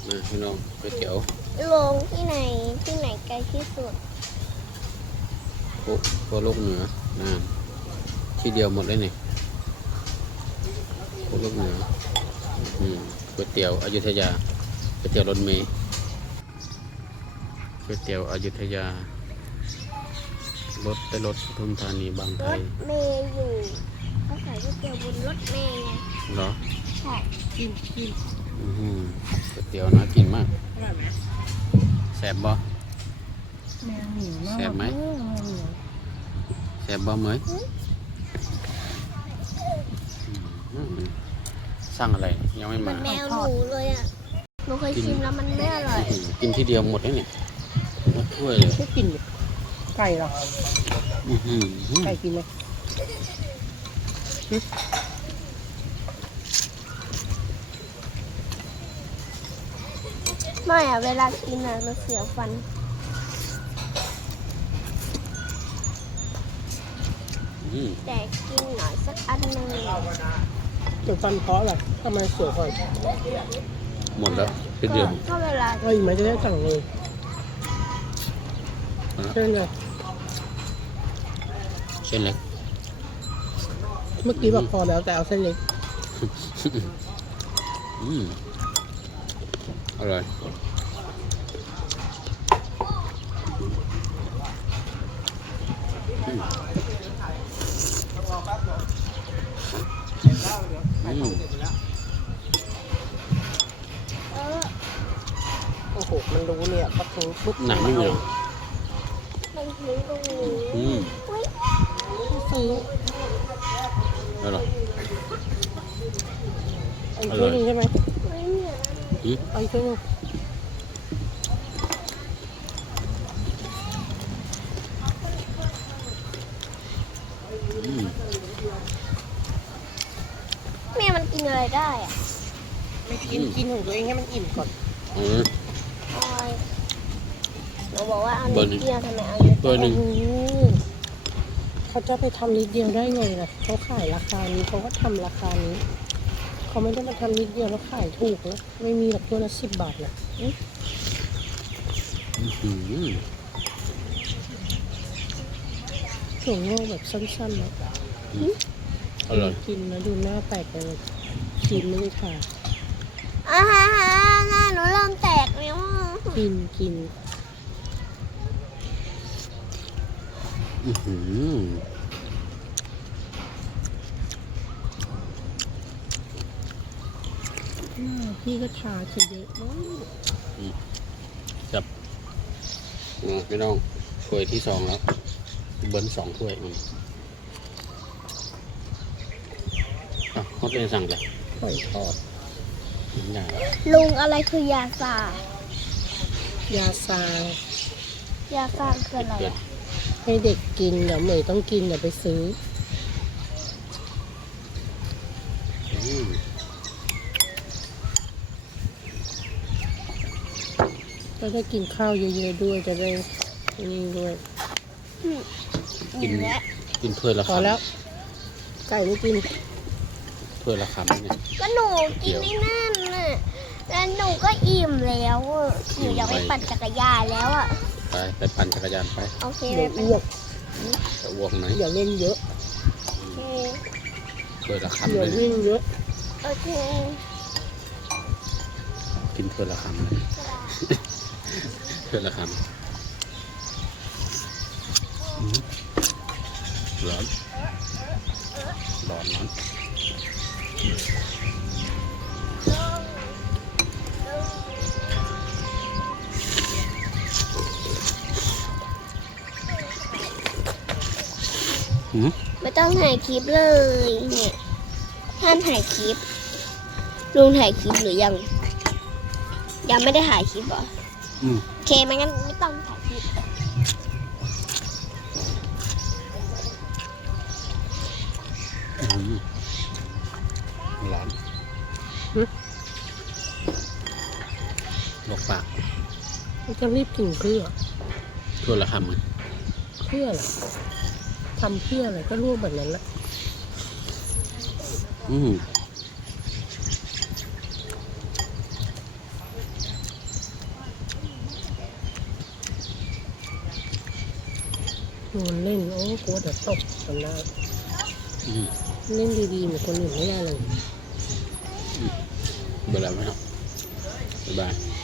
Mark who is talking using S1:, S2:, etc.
S1: นะพี่น้องก๋วยเตี๋ยว
S2: ลงที่ไหนไกลที่สุด
S1: โคโลกเหนือนะที่เดียวหมดเลยนี่โคโลกเหนือก๋วยเตี๋ยวอยุธยาก๋วยเตี๋ยวรถเมล์ก๋วยเตี๋ยวอยุธยารถรถปทุมธานีบางไท
S2: ร
S1: ย
S2: ถเมย์อยู่เขาขายก๋วยเตี๋ยวบนรถเมย์ไง
S1: เหรอ
S2: ใช่
S3: กิน
S1: ก๋วยเตี๋ยวน่ากินมากแซ่บบ่
S3: แมวเหนียวมาก
S1: แซ่บไหมแซ่บบ่เหมยสั่งอะไรยังไม่มา
S2: แมวหนูเลยอ่ะหนูเคยชิมแล้วมันไม่อร่อย
S1: กินที่เดียวหมดเลยเนี่ยหมดถ้วยเลย
S3: ไม่กินไก่หรอไก่กินเลย
S2: ไม่อะเวลากินอะเราเสียวฟันแต่กินหน่อยสักอันหนึ่ง
S3: เดี๋ยวฟันเพราะอะไรทำไมเสียวฟัน
S1: หมดแล้วทีเดียว
S2: ก็เวลา
S3: เอ้ยไม่จะได้สั่งเลยเช่นเลย
S1: เส้นเล็ก
S3: เมื่อกี้บอกพอแล้วแต่เอาเส้นเล็ก
S1: อร่อย
S3: โอ้โหมันรู้เนี่ยปักปุ๊บ
S1: หนังไม่มีหรอ
S2: มันถึงตรงนี้
S3: ซื้อ
S1: อร่อย
S3: ไอ้ช่วยนึงใช่ไหมไอ้ช่วยนึง
S2: แม่มันกินอะไรได้อะ
S3: ไม่กินของตัวเองให้มันอิ่มก่อน
S2: หนูบอกว่าเอานิดเดียวทำไมเอาเยอะ
S1: ตัวหนึ่ง
S3: เขาจะไปทำนิดเดียวได้ไงล่ะเขาขายราคานี้เขาก็ทำราคานี้เขาไม่ได้มาทำนิดเดียวแล้วขายถูกนะไม่มีหลักตัวละ10 บาทนะถั่วงอกแบบสั้นๆนะ
S1: อร่อย
S3: กินนะดูหน้าแตกเลยกินไม่ได้ทาน
S2: หน้าหนูเริ่มแตกแล้ว
S3: กินพี่ก็ทาเยอะมาก
S1: จับไม่ต้องถ้วยที่2แล้วเบิ้ล2 ถ้วยเขาเป็นสั่งเลย
S3: หอยทอด
S2: ลุงอะไรคือยาซา
S3: คือ
S2: อะไร
S3: ให้เด็กกินเดี๋ยวเหมยต้องกินเดี๋ยวไปซื้อจะได้กินข้าวเยอะๆด้วยจะได้นี่ด้วย
S1: กินถ้วยละคำ
S3: พอแล้วไก่ไม่กิน
S1: ถ้วยละคำเนี่ย
S2: ก็หนูกินไม่นั่นน่ะแล้วหนูก็อิ่มแล้วหนูอยากไปปั่นจักรยานแล้วอ่ะ
S1: ไปปั่นจักรยานไป
S2: โอเค
S3: เดี๋ยวอ้วก
S1: จะอ้วกไหน
S3: อย่าเล่นเยอะ
S1: ถ้วยละคำ
S3: อย่าวิ่งเยอะ
S2: โอเค
S1: กินถ้วยละคำเลยถ้วยละคำร้อน
S2: ไม่ต้องถ่ายคลิปเลยเนี่ยท่านถ่ายคลิปลุงถ่ายคลิปหรือยังไม่ได้ถ่ายคลิปเหรอโอเคไม่งั้นไม่ต้องถ่ายคลิป
S1: ร้อนลวกปาก
S3: จะรีบกินเพื่อ
S1: ถ้วยละคำ
S3: เพื่ออะไรทำเพื่ออะไรก็ลวกแบบนั้นแหละมันเล่นโอ้กลัวเดี๋ยวตกจนได้
S1: อืม
S3: เล่นดีๆเหมือนคนอื่นไม่ได้เลย
S1: เบื่อแล้วไหมครับบ๊ายบาย